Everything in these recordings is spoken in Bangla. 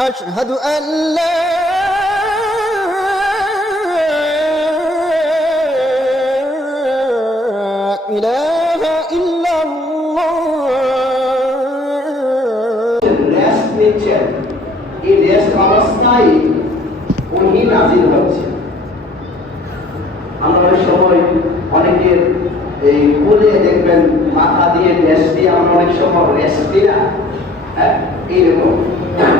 أشهد أن لا إله إلا الله রেস্ট নিচ্ছেন এই রেস্ট অবস্থায় উনি নাজিল হচ্ছে আমরা অনেক সময় অনেকের এই কোলে দেখবেন মাথা দিয়ে রেস্ট দিয়ে আমরা অনেক সময় রেস্ট দিই না হ্যাঁ এইরকম আলী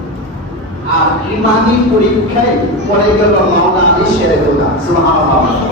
আর ইমানি পরীক্ষায় পড়ে গেল মাওলা আলী শেখ সুবহানাল্লাহ।